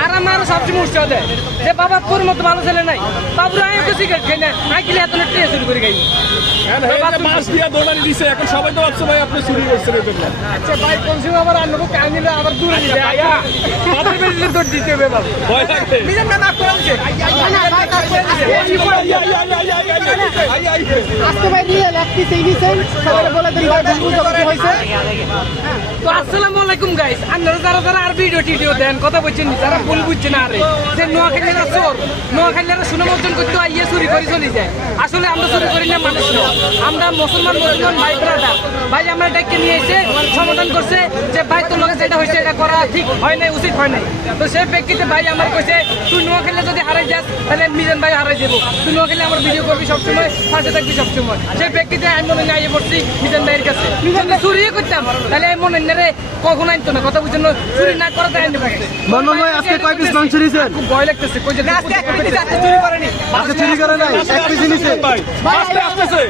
আর আমার সবচেয়ে মুর্শিদ দেয় যে বাবা তোর মতো ভালো ছেলে নাই বাবুরা আমি তো সিগারেট খাই না আই কিলে এত ট্রে শুরু করে খাই এখন এই যে মাছ দিয়া দৌড়ানি দিছে এখন সবাই তো ভাবছে ভাই আপনি চুরি করছেন এই জন্য আচ্ছা ভাই কোন সময় আবার আনব কান নিলে আবার দূরে নিবে আয়া তাদের বেশি দৌড় দিতে হবে বাবু ভয় লাগে নিজের না না করে দিছে আজকে ভাই নিয়ে লাগতেছে এই নিছেন সবাই বলে দেন ভাই ভুল বুঝা কি হয়েছে। তো আসসালামু আলাইকুম গাইস আপনারা যারা যারা আর ভিডিও টিডিও দেন, কথা বলছেন যারা ভুল বুঝছেন আরে। যে নোয়াখালীরা চোর, নোয়াখালীরা সুনাম অর্জন করতে আইয়ে চুরি করে চলে যায়। আসলে আমরা চুরি করি না, মানুষ। আমরা মুসলমান মুসলমান ভাই ব্রাদার ভাই আমরা ডেকে নিয়ে এসে সমাধান করছে যে ভাই, তোর লগে যেটা হয়েছে এটা করা ঠিক হয় নাই, উচিত হয় নাই। তো সেই প্রেক্ষিতে ভাই আমার কইছে, তুই নোয়াখালী যদি হারাই যাস তাহলে মিজান ভাই হারাই দেবো তুই নোয়াখালী আমার ভিডিও করবি সবসময় পাশে থাকবি সবসময় সেই ব্যক্তিতে আমি মনে নিয়ে আইয়ে পড়ছি মিজান ভাইয়ের কাছে চুরিও চুরি করতাম তাহলে আমি মনে রে কখন আনতো না কথা বুঝছেন চুরি না করা তাই আনতে পারে মামা ভাই আজকে কয় পিস মাংস খুব ভয় লাগতেছে কই যে আজকে চুরি করেনি আজকে চুরি করে নাই এক পিস নিছে ভাই আসতেছে